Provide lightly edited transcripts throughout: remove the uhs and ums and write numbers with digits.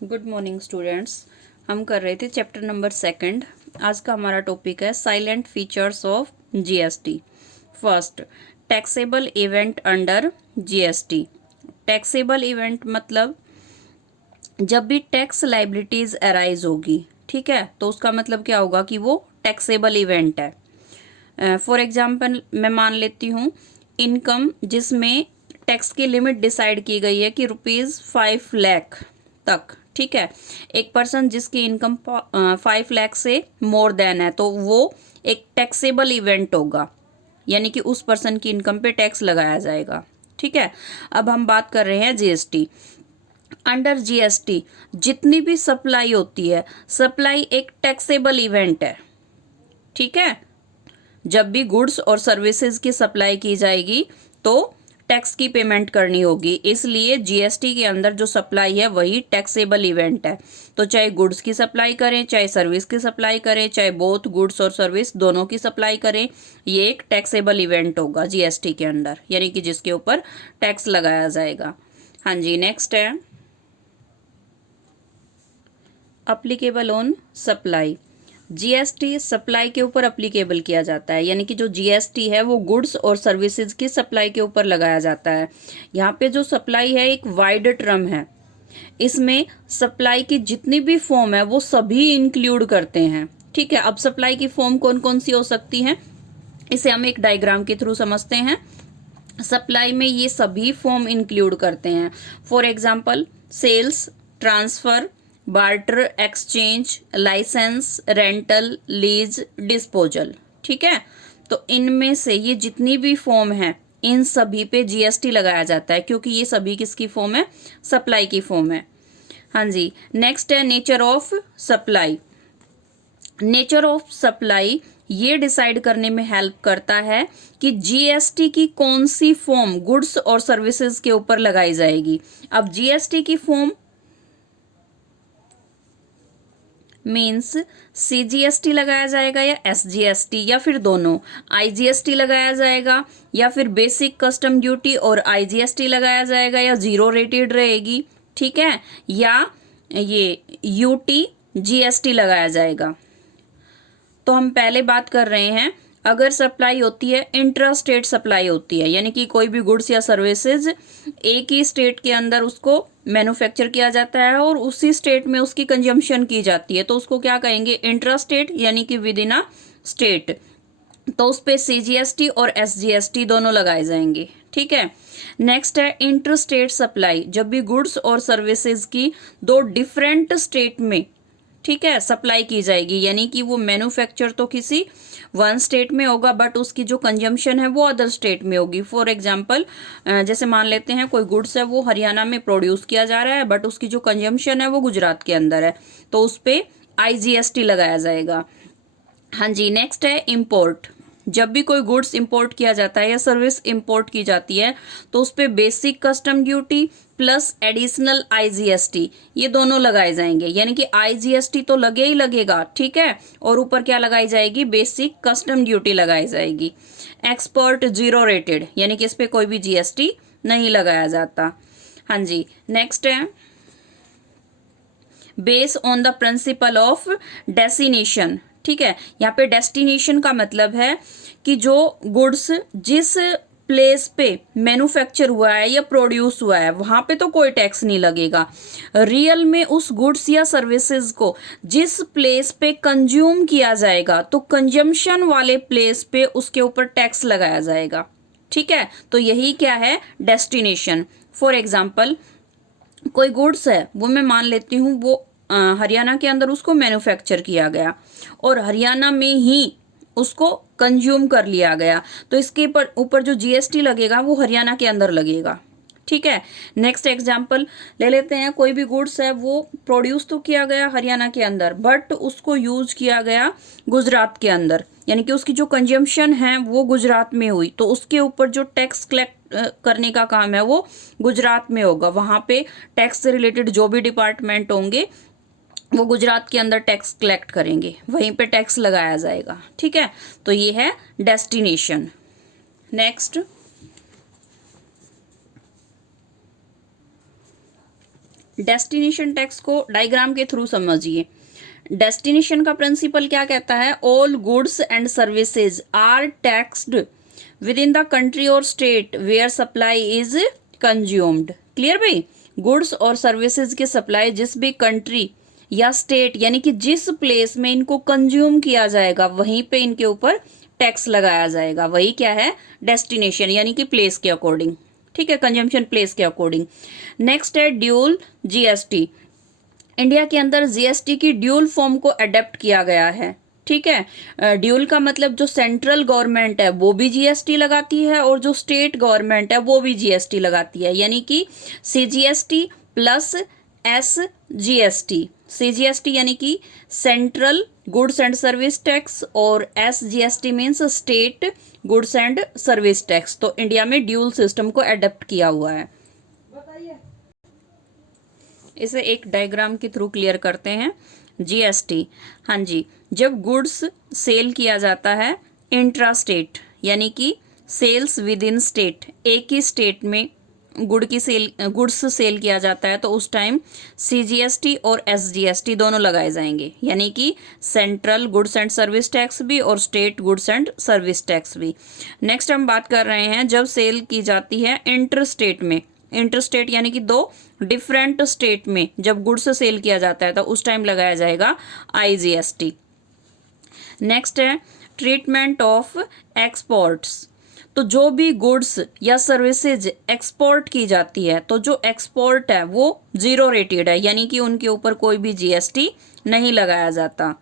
Good morning students. हम कर रहे थे चैप्टर नंबर 2। आज का हमारा टॉपिक है salient features of GST. First, taxable event under GST. Taxable event मतलब जब भी टैक्स लाइबिलिटीज अराइज होगी, ठीक है, तो उसका मतलब क्या होगा कि वो टैक्सेबल इवेंट है। फॉर एग्जाम्पल मैं मान लेती हूँ इनकम जिसमें टैक्स की लिमिट डिसाइड की गई है कि ₹5 लाख तक, ठीक है। एक पर्सन जिसकी इनकम 5 लाख से मोर देन है तो वो एक टैक्सेबल इवेंट होगा, यानी कि उस पर्सन की इनकम पे टैक्स लगाया जाएगा, ठीक है। अब हम बात कर रहे हैं जीएसटी। अंडर जीएसटी जितनी भी सप्लाई होती है, सप्लाई एक टैक्सेबल इवेंट है, ठीक है। जब भी गुड्स और सर्विसेज की सप्लाई की जाएगी तो टैक्स की पेमेंट करनी होगी, इसलिए जीएसटी के अंदर जो सप्लाई है वही टैक्सेबल इवेंट है। तो चाहे गुड्स की सप्लाई करें, चाहे सर्विस की सप्लाई करें, चाहे बोथ गुड्स और सर्विस दोनों की सप्लाई करें, ये एक टैक्सेबल इवेंट होगा जीएसटी के अंदर, यानी कि जिसके ऊपर टैक्स लगाया जाएगा। हाँ जी, नेक्स्ट है applicable on supply. GST supply के ऊपर अप्लीकेबल किया जाता है, यानी कि जो जीएसटी है वो गुड्स और सर्विसेज की सप्लाई के ऊपर लगाया जाता है। यहाँ पे जो सप्लाई है एक वाइड टर्म है, इसमें सप्लाई की जितनी भी फॉर्म है वो सभी इंक्लूड करते हैं, ठीक है। अब सप्लाई की फॉर्म कौन कौन सी हो सकती हैं, इसे हम एक डायग्राम के थ्रू समझते हैं। सप्लाई में ये सभी फॉर्म इंक्लूड करते हैं। For example sales, transfer, barter, exchange, licence, rental, lease, disposal, ठीक है। तो इनमें से ये जितनी भी फॉर्म है इन सभी पे जीएसटी लगाया जाता है, क्योंकि ये सभी किसकी फॉर्म है, सप्लाई की फॉर्म है। हाँ जी, नेक्स्ट है nature of supply. Nature of supply ये डिसाइड करने में हेल्प करता है कि जीएसटी की कौन सी फॉर्म गुड्स और सर्विसेज के ऊपर लगाई जाएगी। अब जीएसटी की फॉर्म मीन्स सीजीएसटी लगाया जाएगा या एसजीएसटी या फिर दोनों, आईजीएसटी लगाया जाएगा या फिर बेसिक कस्टम ड्यूटी और आईजीएसटी लगाया जाएगा या जीरो रेटेड रहेगी, ठीक है, या ये यूटी जीएसटी लगाया जाएगा। तो हम पहले बात कर रहे हैं, अगर सप्लाई होती है इंट्रा स्टेट सप्लाई होती है, यानी कि कोई भी गुड्स या सर्विसेज एक ही स्टेट के अंदर उसको मैन्युफैक्चर किया जाता है और उसी स्टेट में उसकी कंजम्पशन की जाती है, तो उसको क्या कहेंगे, इंट्रा स्टेट, यानी कि विद इन अ स्टेट। तो उस पे सीजीएसटी और एसजीएसटी दोनों लगाए जाएंगे, ठीक है। नेक्स्ट है इंटर स्टेट सप्लाई, जब भी गुड्स और सर्विसेज की दो डिफरेंट स्टेट में, ठीक है, सप्लाई की जाएगी, यानी कि वो मैन्युफैक्चर तो किसी वन स्टेट में होगा बट उसकी जो कंजम्पशन है वो अदर स्टेट में होगी। फॉर एग्जांपल जैसे मान लेते हैं कोई गुड्स है वो हरियाणा में प्रोड्यूस किया जा रहा है बट उसकी जो कंजम्पशन है वो गुजरात के अंदर है, तो उस पर आईजीएसटी लगाया जाएगा। हाँ जी, नेक्स्ट है इंपोर्ट। जब भी कोई गुड्स इंपोर्ट किया जाता है या सर्विस इंपोर्ट की जाती है तो उस पर basic custom duty plus additional IGST ये दोनों लगाए जाएंगे, यानी कि आईजीएसटी तो लगे ही लगेगा, ठीक है, और ऊपर क्या लगाई जाएगी, बेसिक कस्टम ड्यूटी लगाई जाएगी। एक्सपोर्ट जीरो रेटेड, यानी कि इस पे कोई भी जीएसटी नहीं लगाया जाता। हाँ जी, नेक्स्ट है base on the principle of destination, ठीक है। यहाँ पे डेस्टिनेशन का मतलब है कि जो गुड्स जिस प्लेस पे मैन्युफैक्चर हुआ है या प्रोड्यूस हुआ है वहां पे तो कोई टैक्स नहीं लगेगा। रियल में उस गुड्स या सर्विसेज को जिस प्लेस पे कंज्यूम किया जाएगा तो कंजम्पशन वाले प्लेस पे उसके ऊपर टैक्स लगाया जाएगा, ठीक है। तो यही क्या है, डेस्टिनेशन। फॉर एग्जाम्पल कोई गुड्स है वो मैं मान लेती हूँ वो हरियाणा के अंदर उसको मैन्युफैक्चर किया गया और हरियाणा में ही उसको कंज्यूम कर लिया गया, तो इसके ऊपर जो जीएसटी लगेगा वो हरियाणा के अंदर लगेगा, ठीक है। नेक्स्ट एग्जांपल ले लेते हैं, कोई भी गुड्स है वो प्रोड्यूस तो किया गया हरियाणा के अंदर बट उसको यूज किया गया गुजरात के अंदर, यानी कि उसकी जो कंजम्पशन है वो गुजरात में हुई, तो उसके ऊपर जो टैक्स कलेक्ट करने का काम है वो गुजरात में होगा। वहां पे टैक्स से रिलेटेड जो भी डिपार्टमेंट होंगे वो गुजरात के अंदर टैक्स कलेक्ट करेंगे, वहीं पे टैक्स लगाया जाएगा, ठीक है। तो ये है डेस्टिनेशन। नेक्स्ट डेस्टिनेशन टैक्स को डायग्राम के थ्रू समझिए। डेस्टिनेशन का प्रिंसिपल क्या कहता है, all goods and services are taxed within the country और state where supply is consumed. Clear भाई, गुड्स और सर्विसेज की सप्लाई जिस भी कंट्री या स्टेट यानी कि जिस प्लेस में इनको कंज्यूम किया जाएगा वहीं पे इनके ऊपर टैक्स लगाया जाएगा, वही क्या है, डेस्टिनेशन यानी कि प्लेस के अकॉर्डिंग। ठीक है, कंजम्पशन प्लेस के अकॉर्डिंग। नेक्स्ट है ड्यूल जीएसटी। इंडिया के अंदर जीएसटी की ड्यूल फॉर्म को अडेप्ट किया गया है। ठीक है, ड्यूल का मतलब जो सेंट्रल गवर्नमेंट है वो भी जीएसटी लगाती है और जो स्टेट गवर्नमेंट है वो भी जीएसटी लगाती है, यानी कि सीजीएसटी प्लस एसजीएसटी। सीजीएसटी यानी कि central goods and service tax और SGST means state goods and service tax. तो इंडिया में ड्यूल सिस्टम को अडेप्ट किया हुआ है। इसे एक डायग्राम के थ्रू क्लियर करते हैं। जीएसटी, हाँ जी, जब गुड्स सेल किया जाता है इंट्रा स्टेट यानी कि सेल्स विद इन स्टेट, एक ही स्टेट में गुड्स सेल किया जाता है, तो उस टाइम सीजीएसटी और एसजीएसटी दोनों लगाए जाएंगे, यानी कि central goods and service tax भी और state goods and service tax भी। नेक्स्ट हम बात कर रहे हैं जब सेल की जाती है इंटर स्टेट में, इंटर स्टेट यानी कि दो डिफरेंट स्टेट में जब गुड्स सेल किया जाता है तो उस टाइम लगाया जाएगा आईजीएसटी। नेक्स्ट है ट्रीटमेंट ऑफ एक्सपोर्ट्स। तो जो भी गुड्स या सर्विसेज एक्सपोर्ट की जाती है तो जो एक्सपोर्ट है वो जीरो रेटेड है, यानी कि उनके ऊपर कोई भी जीएसटी नहीं लगाया जाता।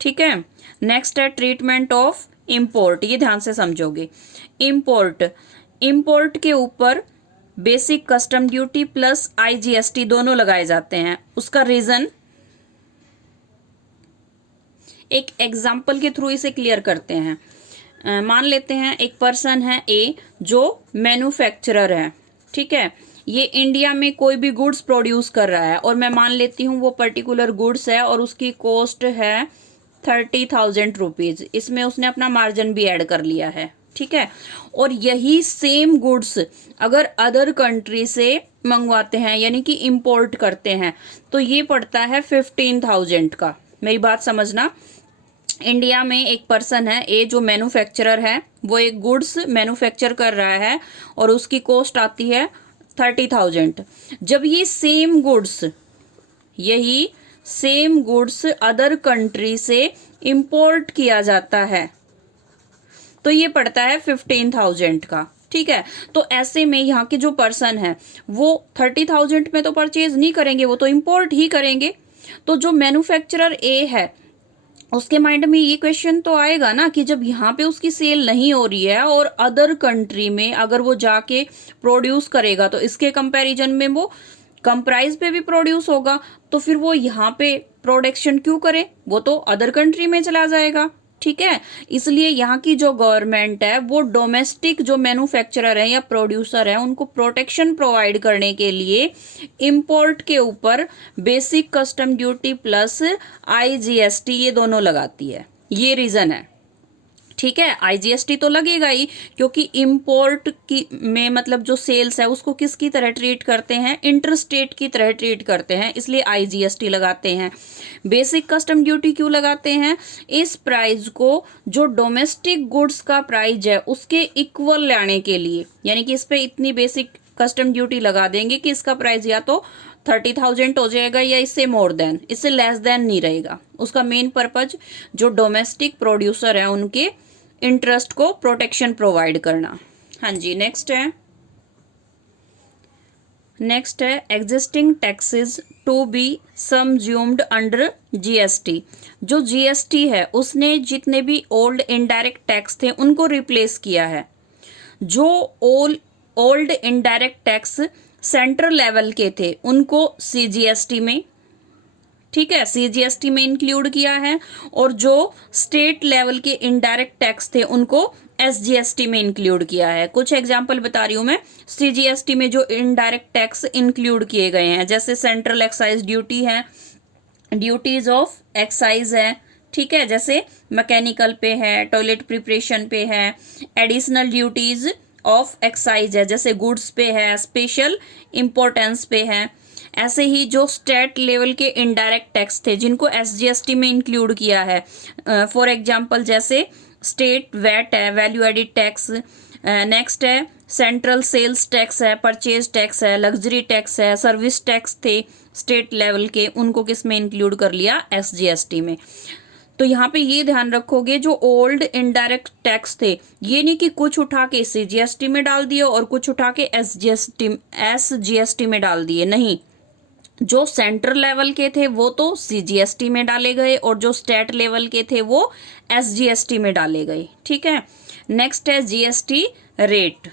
ठीक है, नेक्स्ट है ट्रीटमेंट ऑफ इंपोर्ट। ये ध्यान से समझोगे। इंपोर्ट के ऊपर basic custom duty plus IGST दोनों लगाए जाते हैं। उसका रीजन एक एग्जाम्पल के थ्रू इसे क्लियर करते हैं। मान लेते हैं एक पर्सन है ए जो मैन्युफैक्चरर है। ठीक है, ये इंडिया में कोई भी गुड्स प्रोड्यूस कर रहा है और मैं मान लेती हूँ वो पर्टिकुलर गुड्स है और उसकी कॉस्ट है 30,000 रुपीज। इसमें उसने अपना मार्जिन भी ऐड कर लिया है। ठीक है, और यही सेम गुड्स अगर अदर कंट्री से मंगवाते हैं यानी कि इंपोर्ट करते हैं तो ये पड़ता है 15,000 का। मेरी बात समझना, इंडिया में एक पर्सन है ए जो मैन्युफैक्चरर है, वो एक गुड्स मैन्युफैक्चर कर रहा है और उसकी कॉस्ट आती है 30,000। जब ये यही सेम गुड्स अदर कंट्री से इंपोर्ट किया जाता है तो ये पड़ता है 15,000 का। ठीक है, तो ऐसे में यहाँ के जो पर्सन है वो 30,000 में तो परचेज नहीं करेंगे, वो तो इंपोर्ट ही करेंगे। तो जो मैन्युफैक्चरर ए है उसके माइंड में ये क्वेश्चन तो आएगा ना कि जब यहाँ पे उसकी सेल नहीं हो रही है और अदर कंट्री में अगर वो जाके प्रोड्यूस करेगा तो इसके कंपैरिजन में वो कम प्राइस पे भी प्रोड्यूस होगा, तो फिर वो यहाँ पे प्रोडक्शन क्यों करे, वो तो अदर कंट्री में चला जाएगा। ठीक है, इसलिए यहाँ की जो गवर्नमेंट है वो डोमेस्टिक जो मैन्युफैक्चरर है या प्रोड्यूसर है उनको प्रोटेक्शन प्रोवाइड करने के लिए इंपोर्ट के ऊपर basic custom duty plus IGST ये दोनों लगाती है। ये रीजन है। ठीक है, आईजीएसटी तो लगेगा ही क्योंकि इंपोर्ट की में मतलब जो सेल्स है उसको किसकी तरह ट्रीट करते हैं, इंटरस्टेट की तरह ट्रीट करते हैं, इसलिए आईजीएसटी लगाते हैं। बेसिक कस्टम ड्यूटी क्यों लगाते हैं, इस प्राइस को जो डोमेस्टिक गुड्स का प्राइस है उसके इक्वल लाने के लिए, यानी कि इस पे इतनी बेसिक कस्टम ड्यूटी लगा देंगे कि इसका प्राइस या तो 30,000 हो जाएगा या इससे मोर देन, इससे लेस देन नहीं रहेगा। उसका मेन पर्पज जो डोमेस्टिक प्रोड्यूसर है उनके इंटरेस्ट को प्रोटेक्शन प्रोवाइड करना। हाँ जी, नेक्स्ट है existing taxes to be subsumed under GST. जो जीएसटी है उसने जितने भी ओल्ड इनडायरेक्ट टैक्स थे उनको रिप्लेस किया है। जो old indirect tax central level के थे उनको सीजीएसटी में, ठीक है, सीजीएसटी में इंक्लूड किया है, और जो स्टेट लेवल के इनडायरेक्ट टैक्स थे उनको एसजीएसटी में इंक्लूड किया है। कुछ एग्जांपल बता रही हूं मैं सीजीएसटी में जो इनडायरेक्ट टैक्स इंक्लूड किए गए हैं, जैसे सेंट्रल एक्साइज ड्यूटी है, ड्यूटीज ऑफ एक्साइज है, ठीक है, जैसे मैकेनिकल पे है, टॉयलेट प्रिपरेशन पे है, एडिशनल ड्यूटीज ऑफ एक्साइज है जैसे गुड्स पे है, स्पेशल इम्पोर्टेंस पे है, ऐसे ही जो स्टेट लेवल के इनडायरेक्ट टैक्स थे जिनको एसजीएसटी में इंक्लूड किया है, फॉर एग्जांपल जैसे स्टेट वैट है, वैल्यू एडिड टैक्स, नेक्स्ट है सेंट्रल सेल्स टैक्स है, परचेज टैक्स है, लग्जरी टैक्स है, सर्विस टैक्स थे स्टेट लेवल के, उनको किस में इंक्लूड कर लिया, एसजीएसटी में। तो यहाँ पे ये ध्यान रखोगे जो ओल्ड इनडायरेक्ट टैक्स थे ये नहीं कि कुछ उठा के सीजीएसटी में डाल दिए और कुछ उठा के एसजीएसटी में डाल दिए, नहीं, जो सेंट्रल लेवल के थे वो तो सीजीएसटी में डाले गए और जो स्टेट लेवल के थे वो एसजीएसटी में डाले गए। ठीक है, नेक्स्ट है जीएसटी रेट।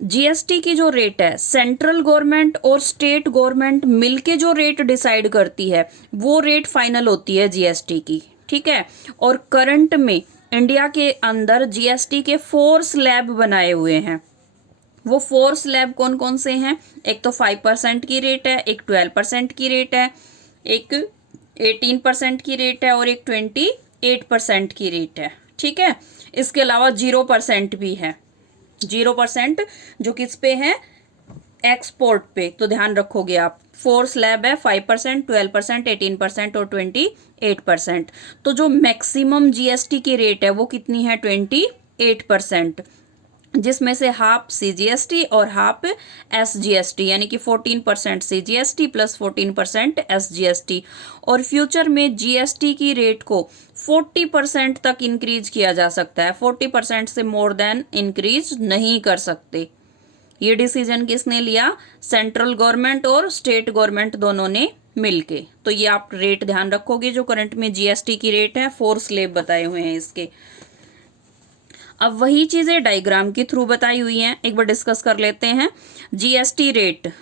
जीएसटी की जो रेट है सेंट्रल गवर्नमेंट और स्टेट गवर्नमेंट मिलके जो रेट डिसाइड करती है वो रेट फाइनल होती है जीएसटी की। ठीक है, और करंट में इंडिया के अंदर जीएसटी के 4 स्लैब बनाए हुए हैं। वो 4 स्लैब कौन कौन से हैं? एक तो 5% की रेट है, एक 12% की रेट है, एक 18% की रेट है और एक 28% की रेट है। ठीक है, इसके अलावा 0% भी है। 0% जो किस पे है? एक्सपोर्ट पे। तो ध्यान रखोगे आप, 4 स्लैब है, 5%, 12%, 18% और 28%। तो जो मैक्सिमम जीएसटी की रेट है वो कितनी है? 28%, जिसमें से हाफ सीजीएसटी और हाफ एसजीएसटी, यानी कि 14% सीजीएसटी प्लस 14% एसजीएसटी। और फ्यूचर में जीएसटी की रेट को 40% तक इंक्रीज किया जा सकता है, 40% से मोर देन इंक्रीज नहीं कर सकते। ये डिसीजन किसने लिया? सेंट्रल गवर्नमेंट और स्टेट गवर्नमेंट दोनों ने मिलके। तो ये आप रेट ध्यान रखोगे जो करंट में जीएसटी की रेट है, 4 स्लैब बताए हुए हैं इसके। अब वही चीजें डायग्राम के थ्रू बताई हुई हैं, एक बार डिस्कस कर लेते हैं। जीएसटी रेट,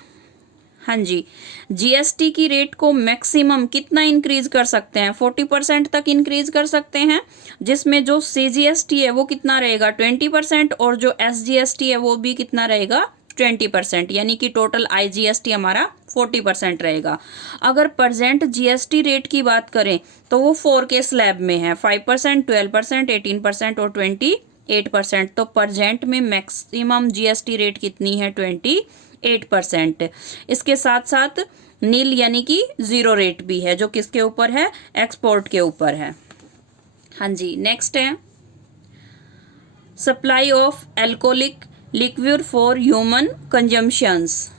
हाँ जी, जीएसटी की रेट को मैक्सिमम कितना इंक्रीज कर सकते हैं? 40% तक इंक्रीज कर सकते हैं, जिसमें जो सीजीएसटी है वो कितना रहेगा? 20% और जो एसजीएसटी है वो भी कितना रहेगा? 20%, यानी कि टोटल आईजीएसटी हमारा 40% रहेगा। अगर प्रेजेंट जीएसटी रेट की बात करें तो वो 4 के स्लैब में है, 5%, 12%, 18% और 28%। तो प्रेजेंट में मैक्सिमम जीएसटी रेट कितनी है? 28%। इसके साथ साथ नील यानी कि 0 रेट भी है, जो किसके ऊपर है? एक्सपोर्ट के ऊपर है। हाँ जी, नेक्स्ट है supply of alcoholic liquid for human consumptions.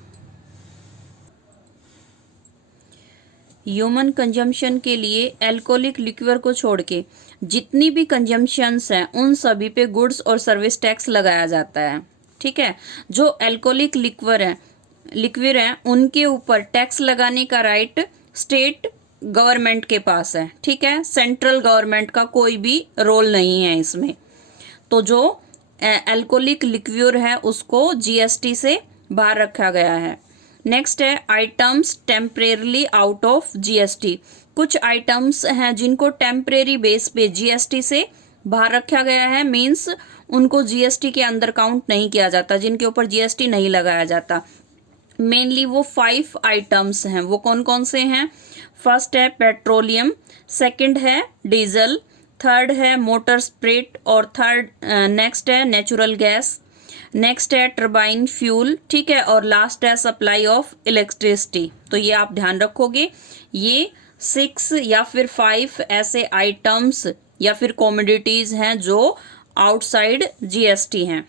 Human consumption के लिए एल्कोहलिक लिक्विड को छोड़ के जितनी भी कंजम्पशंस हैं उन सभी पे गुड्स और सर्विस टैक्स लगाया जाता है। ठीक है, जो एल्कोहलिक लिक्विड हैं उनके ऊपर टैक्स लगाने का राइट स्टेट गवर्नमेंट के पास है। ठीक है, सेंट्रल गवर्नमेंट का कोई भी रोल नहीं है इसमें। तो जो एल्कोहलिक लिक्विड है उसको जीएसटी से बाहर रखा गया है। नेक्स्ट है items temporarily out of GST. कुछ आइटम्स हैं जिनको टेम्परेरी बेस पे जीएसटी से बाहर रखा गया है, मींस उनको जीएसटी के अंदर काउंट नहीं किया जाता, जिनके ऊपर जीएसटी नहीं लगाया जाता। मेनली वो 5 आइटम्स हैं। वो कौन कौन से हैं? फर्स्ट है पेट्रोलियम, सेकंड है डीजल, थर्ड है मोटर स्पिरिट और नेक्स्ट है नेचुरल गैस, नेक्स्ट है टर्बाइन फ्यूल। ठीक है, और लास्ट है सप्लाई ऑफ इलेक्ट्रिसिटी। तो ये आप ध्यान रखोगे, ये 6 या फिर 5 ऐसे आइटम्स या फिर कॉमोडिटीज हैं जो आउटसाइड जीएसटी हैं।